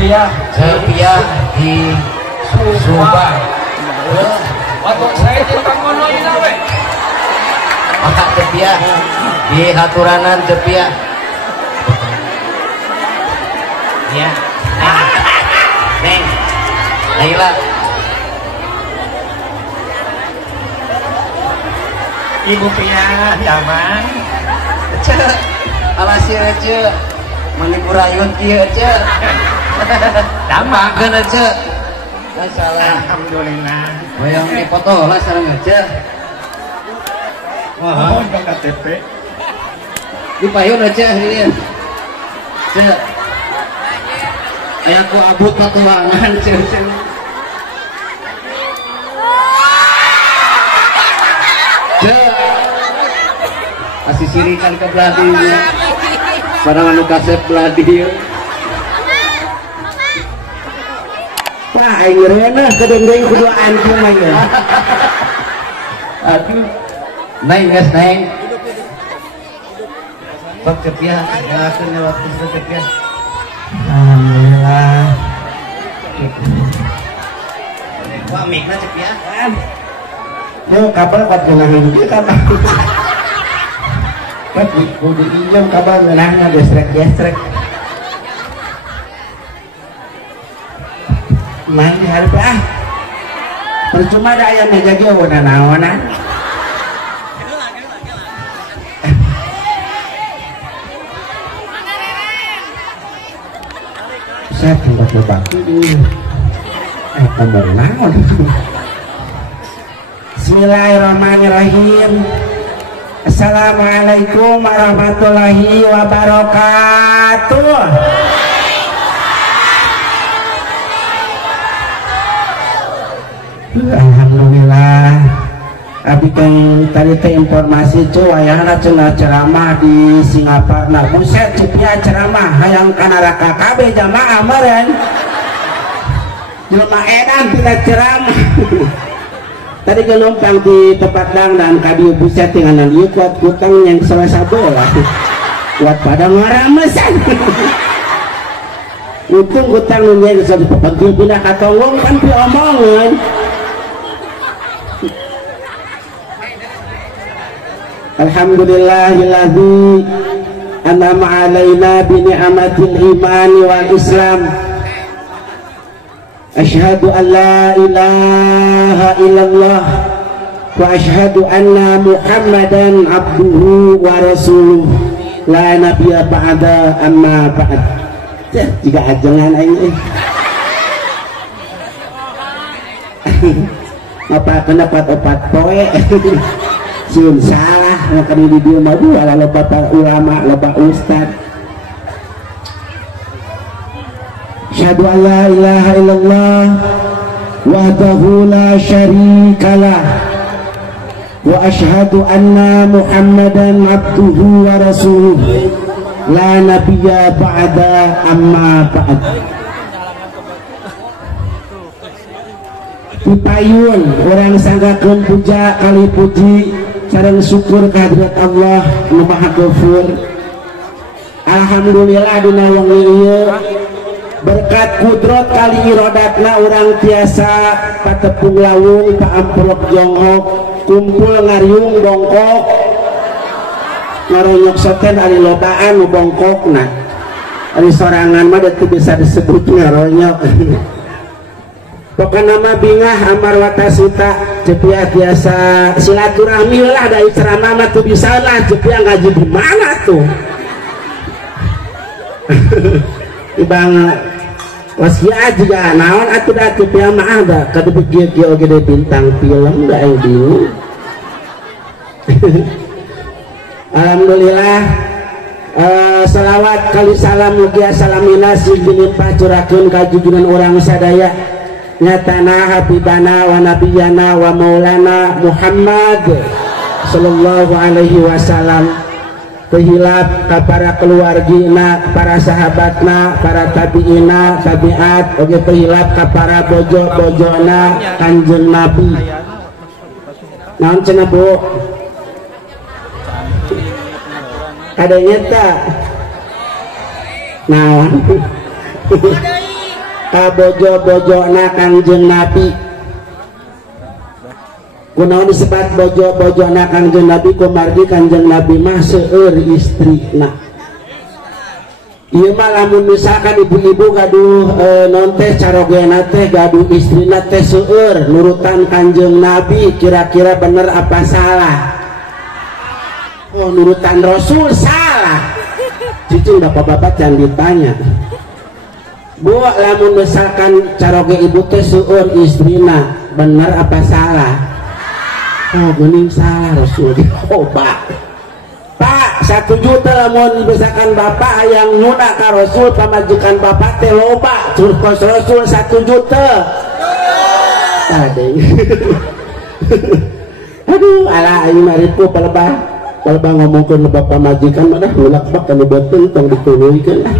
Cepiah di Subang. Waktu saya di Tangono ini nawe. Maka Cepiah di Haturanan Cepiah. Ya. Neng. Naila. Ibu Pia, Daman. Cek. Alasih aja. Manipurayun kieu cek. Damakeun cek. Masalah. Alhamdulillah. Hoyong dipoto lah sareng cek. Wah, Oh, bang KTP. dipayun cek ieu. Cek. Aya ku abut patuangan cek. Cek. Asih sirikan ke belah dieu. Barang anu kasep belah dieu. Wah, aing reunah kedeng-deng kudu anjing mah ya. Aduh. Neng guys, neng. Bak Cepiah, ngakeun waktu Cepiah. Alhamdulillah. Wah, mikna Cepiah. Yo kabar kuat ngeunah ieu kabar. Kuat kudu injem kabar ngeunahna gesrek-gesrek. Main di hareup percuma da aya meja ge wana naonan. Saya tempat berbakti dulu. Tambah naon. Bismillahirrahmanirrahim. Assalamualaikum warahmatullahi wabarakatuh. Alhamdulillah. Abi kan tadi teh informasi cu ayahna cenah ceramah di Singapura. Nah, buset Cepiah ceramah hayang kana neraka kabeh jamaah meureun. Jelema edan tidak ceramah. Tadi gelompang di tempat dan kadieu buset tinganan ieu kuat kutang yang selesa bola. Kuat pada ngaramesan. Untung kutang nu nya geus dipepenting pindah ka tongong kan diomongeun. Alhamdulillahilladzi an'ama 'alaina bi ni'matil iman wal islam. Asyhadu an la ilaha illallah wa asyhadu anna Muhammadan abduhu wa rasuluh la nabiyya ba'da amma ba'd. Jika ajengan aing apa kenapa opat poe sun salah ngakani di dieu mah ala loba ulama loba ustad. Asyhadu an la ilaha illallah wahdahu la syarikalah wa asyhadu anna Muhammadan abduhu wa rasuluh la nabiyya ba'da amma ba'd. Dipayun orang sanggakeun puja kali puji sareng syukur kehadirat Allah nu Maha Ghafur. Alhamdulillah dina wengi ieu berkat kudrot kali irodatna urang tiasa patepung lawung paamprok jonghok kumpul ngariung bongkok ngaronyok soten ari lobaan nu bongkokna ari sorangan mah teu bisa disebut ngaronyok. Pokoknya nama bingah amar watasita Cepiah biasa silaturahmi lah dari ceramah mah tuh bisa lah. Cepiah ngaji di mana tuh? Ibang wasia juga naon atuh da Cepiah mah ada kada kieu oge bintang film da yang bingung. Alhamdulillah. Salawat kali salam mugia salamina silimpah curakeun ka junjungan urang sadaya nyatana habibana wa nabiyana wa maulana Muhammad sallallahu alaihi wasallam. Kehilap ka para keluargina, para sahabatna, para tabiina, tabiat, oge kehilap ka para bojo-bojona Kanjeng Nabi. Naon cenah Bu? Kadanya tak naon ka bojo-bojona Kangjeng Nabi. Kunaon disebut bojo-bojona Kangjeng Nabi? Kumargi Kangjeng Nabi mah seueur istrina. Ieu mah lamun misalkan ibu-ibu gaduh non teh carogena teh gaduh istrina teh seueur nurutan Kanjeng Nabi, kira-kira bener apa salah? Oh, nurutan Rasul salah. Cicing bapak-bapak jangan ditanya. Bu, lamun misalkan caroge ibu teh seueur istrina, bener apa salah? Oh, mending salah Rasul dioba. Pak, 1 juta lamun misalkan bapak yang nyuna ka Rasul pamajikan bapak teh loba, curkos Rasul 1 juta. Adeng. Aduh, ala aing mah ripu palebah ngomongkeun bapak majikan mah dah ulak bak kana betul tong dituluykeun lah.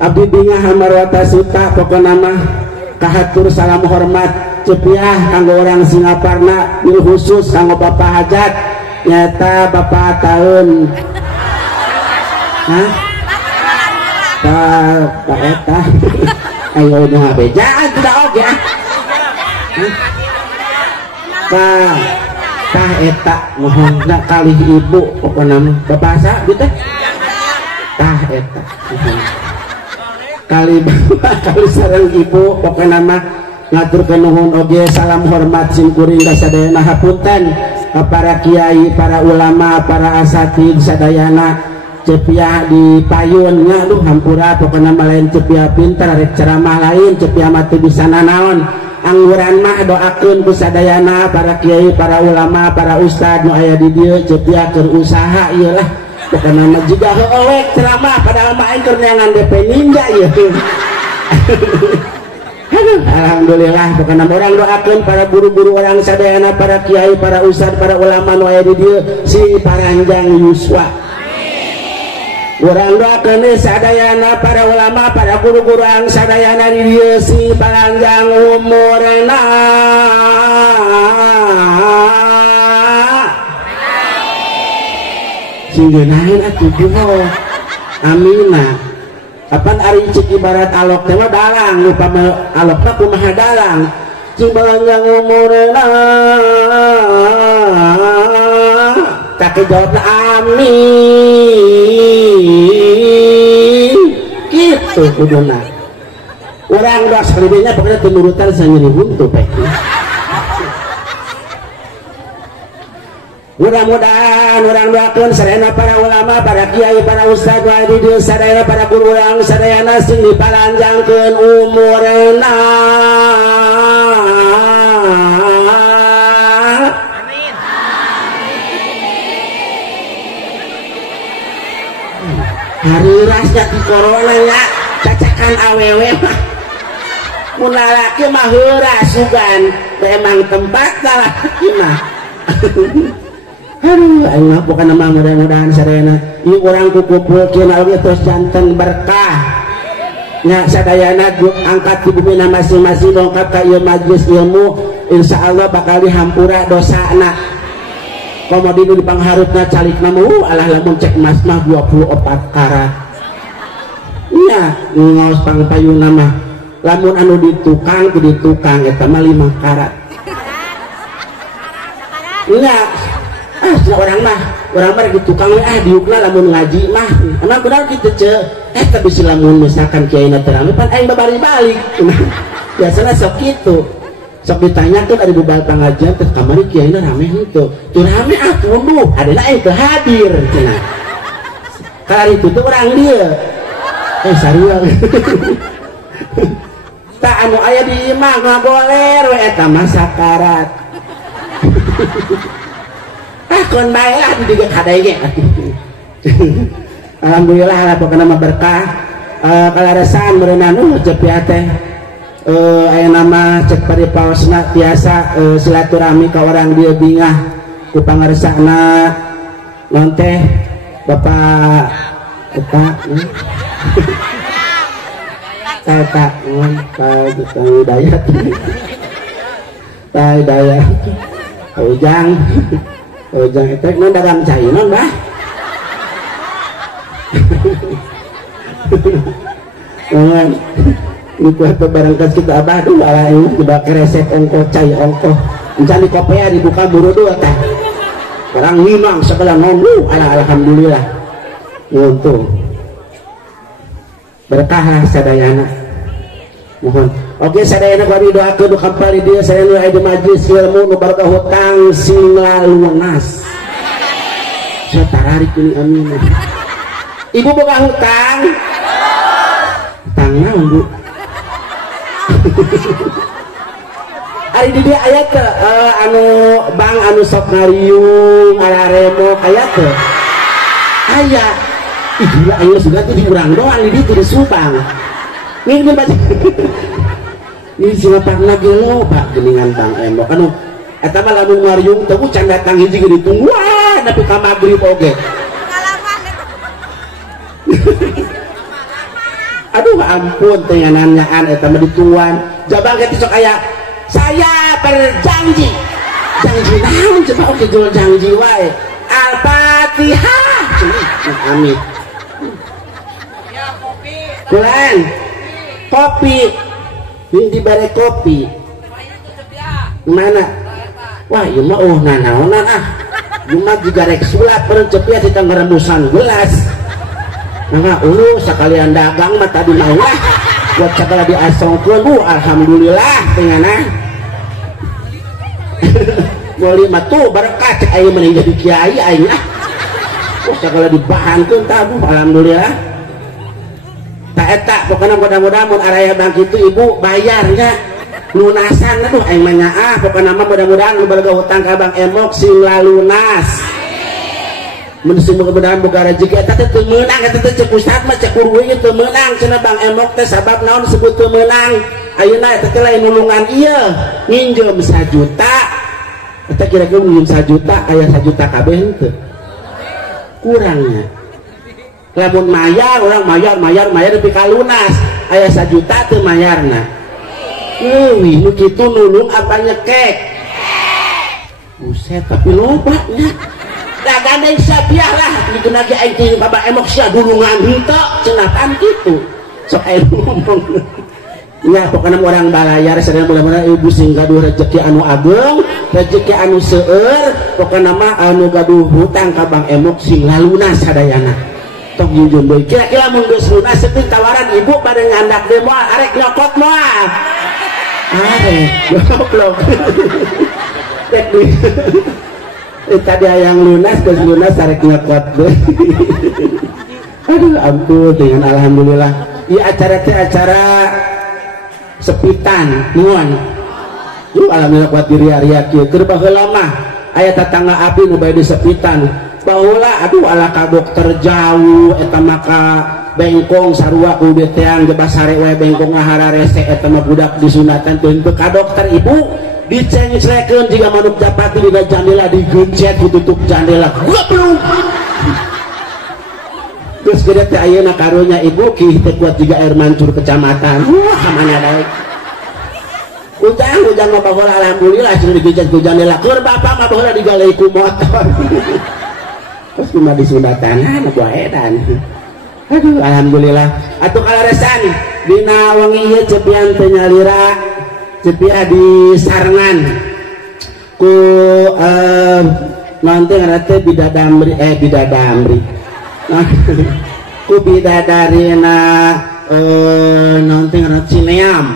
Abdi bingah hamarwata suta pokona mah kahatur salam hormat cepiah kanggo orang Singaparna bil khusus kanggo bapak hajat nyata bapak tahun hah pak eta ayo nu bejaan tidak oge tah eta mohon nak kali ibu pokona mah bapak asa gitu tah eta kali sareng ibu pokona mah ngaturkeun nuhun oge salam hormat simkuring ka sadayana hapunten para kiai, para ulama, para asatid sadayana cepiah di payunnya duh hampura pokona mah lain cepiah pinter rek ceramah lain cepiah mah teu bisa nanaon angguran mah doakeun ku sadayana para kiai, para ulama, para ustad nu aya di dieu cepiah keur usaha ieu lah pokona mah jiga heueuh ceramah padahal mah aing keur neangan DP ninja ieu. Alhamdulillah pokona orang doakeun para guru-guru orang sadayana, para kiai, para ustad, para ulama nu aya di dieu si Paranjang Yuswa. Urang doakeun sadayana para ulama, para guru-guru orang sadayana di dieu si Paranjang umurna. Singeunaheun atuh duho. Amina. Kapan ari cik ibarat alok teh mah dalang upama alokna kumaha dalang cing Paranjang umurna tak jawabna amin kitu kuduna urang doa sakalinya pokoknya teu nurutan sanyeun buntu pek. Mudah-mudahan orang doakeun sadayana para ulama, para kiai, para ustad wa di dieu sadayana para guru urang sadayana sing dipalanjangkeun umurna. Amin. Hareurasnya di corona nya cacakan awewe mah. Mun lalaki mah heuras sugan, emang tempat lalaki mah. Aduh, aing mah pokona mah mudah-mudahan sadayana ieu urang kukumpulkeun alwi terus janten berkah. Nya sadayana angkat di bumina masing-masing dongkap ka ieu majelis ilmu, insyaallah bakal dihampura dosana. Komodina di pangharupna calikna mah alah lamun cek emas mah 24 karat. Nya ngaos pangpayuna mah lamun anu di tukang eta mah 5 karat. Nya orang mah di tukang diukna lamun ngaji mah emang benar gitu ce tapi si lamun misalkan kiai na terame pan aing babari balik biasanya sok gitu sok ditanyakan ada bebal pengajian terus kamari kiai na rame itu tuh rame kudu adalah aing teu hadir cenah kali itu tuh orang dia sarua tak anu aya di imah ngagoler we eta mah sakarat. Kon bae lah di dieu kadai ge. Alhamdulillah lah pokona mah berkah. Kalaresan meureunna nu cepiah teh aya nama cek paripaosna tiasa silaturahmi ka orang dieu bingah ku pangaresana non teh Bapak eta Pak Hidayat. Pak Hidayat. Ujang etek non dagang cai non bah. Ini kuat barangkas kita abah dulu ala ini coba keresek ongko cai ongko misalnya di kopea dibuka buru dua tah orang limang sebelah nonggu alhamdulillah untuk berkah sadayana mohon. Oke sadayana kami doakan kembali dia saya nu aya di majelis ilmu nu barokah hutang sing lunas saya tararik ini amin. Ibu boga hutang naon Bu ari di dia aya teh anu bang anu sok ngariung alaremo aya teh aya ih gila aya sudah teh di urang doang di ditu di Subang nih baca ini silapan lagi lo Pak geningan Bang Embok anu eta mah lamun ngariung teh can datang hiji ge ditunggu wah nepi ka magrib oge aduh ampun tengananyaan eta mah dituan jabang kita sok aya saya berjanji janji naon coba oke jual janji wae Al-Fatihah amin ya kopi bulan kopi ini dibare kopi mana wah ieu mah nanaonan ieu mah juga rek sulap peureun cepia kita ngeremusan gelas nah sekalian dagang mah tadi mah lah buat segala diasongkeun alhamdulillah tenganah boleh mah tuh berkah cek aya mending jadi kiai aing segala dibahankeun tah alhamdulillah tak eta pokona mudah-mudahan mun araya bang kitu ibu bayarnya lunasan aduh aing mah nyaah pokona mah mudah-mudahan nu boga hutang ka Bang Emok sing lunas mun mudah-mudahan boga rezeki eta teh teu meunang eta teh cek ustad mah cek guru ieu teu meunang cenah Bang Emok teh sabab naon disebut teu meunang ayeuna eta teh lain nulungan ieu nginjem 1 juta eta kira-kira nginjem 1 juta aya 1 juta kabeh henteu kurangnya lamun mayar orang mayar tapi kalunas aya 1 juta teu mayarna euy nu kitu nulung apa nyekek buset tapi lobanya da gandeng sapiah lah kitu nage aing teh Bapak Emok sia dulungan henteu cenah kan kitu sok aing ngomong nya pokona orang balayar sadaya mudah-mudahan ibu sing gaduh rezeki anu ageng rezeki anu seueur pokona mah anu gaduh hutang ka Bang Emok sing lalunas sadayana tok junjun deui kira-kira mun geus lunas sepi tawaran ibu pada ngandak deui moal arek nyokot moal arek goblok tek duit tadi yang lunas geus lunas arek nyokot deui aduh ampun dengan alhamdulillah ieu acara teh acara sepitan nuan lu alhamdulillah kuat diri-ria kieu keur baheula mah aya tetangga api nu bae di sepitan baheula aduh ala ka dokter jauh eta maka bengkong sarua ku beteang jebas sare wae bengkong ngahara rese eta mah budak disunatan teu ka dokter ibu dicengclekeun jiga manuk japati dina jandela digencet ku tutup jandela goblok terus gede teh ayeuna karunya ibu ki teh kuat juga air mancur kecamatan wah mana daek ujang mah baheula alhamdulillah cenah digencet ku jandela keur bapak mah baheula digalei ku motor terus cuma disundatan ku edan aduh alhamdulillah atuh kalaresan dina wengi ieu cepian teh nyalira cepia di sarengan ku nanti ngarana bidadamri ku bidadarina nanti ngarana Cineam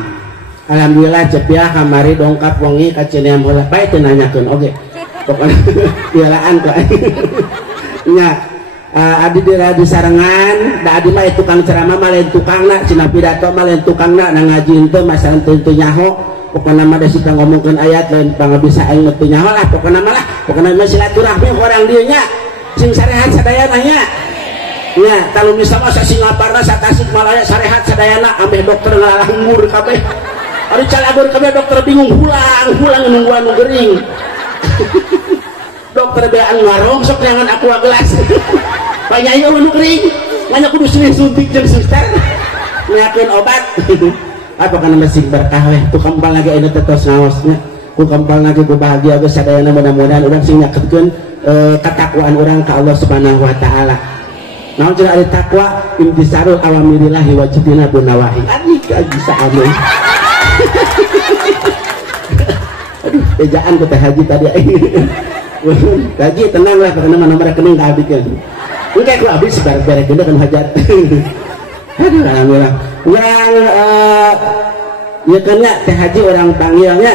alhamdulillah cepia kamari dongkap wengi ka Cineam heula bae teu nanyakeun oge pokona pialaan kok nya adi di sarengan da adi mah tukang ceramah mah lain tukangna cenah pidato mah lain tukangna na ngaji teh masalah teu nyaho pokona mah da sita ngomongkeun ayat lain pangabisa aing teu nyaho lah pokona mah silaturahmi orang dieu nya sing sarehat sadayana nya ya talun bisa mah sa Singaparna sa Tasikmalaya sarehat sadayana ambeh dokter ngalanggur kabeh ari calabur kabeh dokter bingung hulang nungguan nu geuring dokter bean ngarong sok neangan aqua gelas panyai nu geuring nganya kudu sering suntik jeung suster nyakeun obat apa kana masih berkah weh tu kembal lagi anu tetos ngaosnya ku kembal lagi ku bahagia geus sadayana mudah-mudahan urang sing nyakeutkeun ketakwaan urang ka Allah Subhanahu wa taala naon cenah ari takwa imtisarul awamirillahi wa jitinabun nawahi ani bisa anu aduh ejaan ke teh haji tadi haji tenang lah karena nomor rekening ka abdi kan engke ku abdi sebar-bare gede kan hajat aduh alhamdulillah urang ya kana teh haji orang panggilnya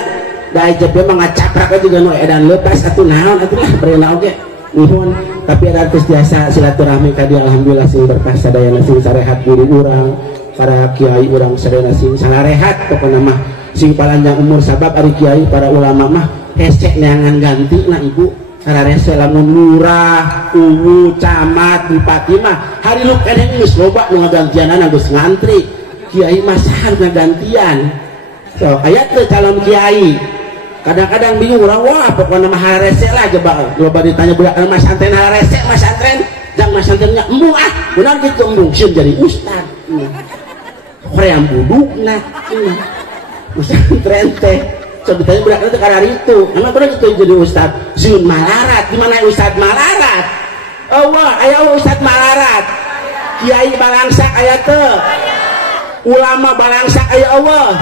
da cepet mah ngacaprak aja juga nu edan lepas atuh naon atuh lah bereuna oge nuhun tapi ada artis biasa silaturahmi ka dia alhamdulillah sing berkah sadayana sing sarehat guru urang para kiai urang sadayana sing sarehat pokona mah sing panjang umur sabab ari kiai para ulama mah hese neangan ganti na ibu sararese lamun lurah uwu camat bupati mah hari lu keneh geus loba nu ngagantianana geus ngantri kiai mah sahan ngagantian so aya teh calon kiai kadang-kadang bingung orang wah pokoknya mah harese lah coba loba ditanya budak mas santren harese mas santren jang mas santrennya embung ah benar gitu embung sieun jadi ustad koream budukna santren teh coba ditanya budak itu karena itu emang benar gitu jadi ustad sieun malarat di mana ustad malarat oh wah aya ustad malarat kiai balangsak aya teu ulama balangsak aya Allah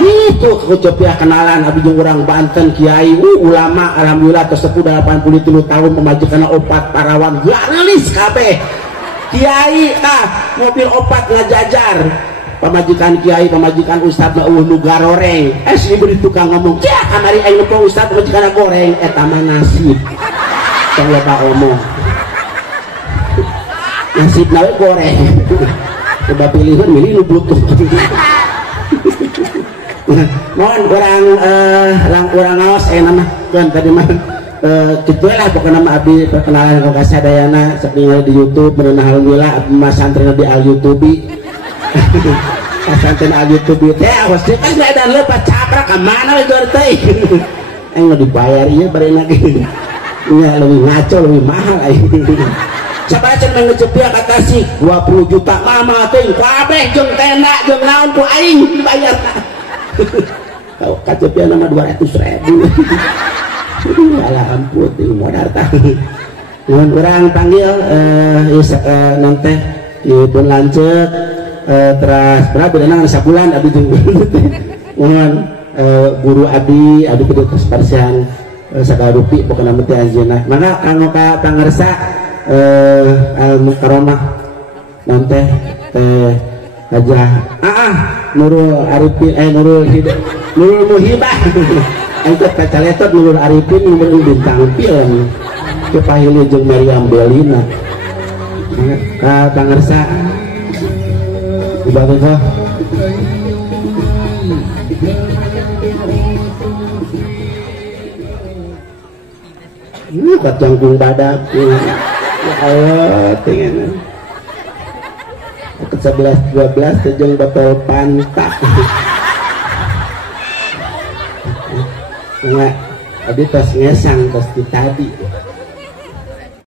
itu kecopiah kenalan abdi jeung urang Banten kiai ulama alhamdulillah tersepuh 83 tahun pemajikan opat parawan garis kabeh kiai mobil opat ngajajar pemajikan kiai pemajikan ustad mah nu garoreng diberi tukang ngomong ya kamari aing lupa ustad pemajikan goreng eta mah nasib tong loba omong nasib nawe goreng coba pilihun milih nu butuh mohon orang ngawas nama kan tadi mah gitu lah pokoknya nama abdi perkenalan ke kasadayana sekali di YouTube menurut alhamdulillah mas santri di al YouTube santri al YouTube teh awas teh kan ada lepas caprak kemana lagi teh nggak dibayar iya bari lagi ya lebih ngaco lebih mahal siapa aja yang ngecepia kata sih 20 juta mama ting kabeh jeung tenda jeung naon ku aing dibayar kau kacepian nama 200.000 alah ampun di modal tah mohon kurang panggil nanti pun lanjut terus berapa nang sabulan abdi jeung mohon guru abdi kudu kesparsian sakarupi pokona mah teh anjeunna mangga kanggo ka pangarsa al mukarramah nanti teh aja Nurul Arifin Nurul Muhibah itu pecaletot Nurul Arifin Nurul bintang film kepahili jeung Meriam Belina pangarsa ibadah ini kacangkung badak ya Allah tinggal 11-12 tejeng botol pantak enggak tadi tos ngesang tos tadi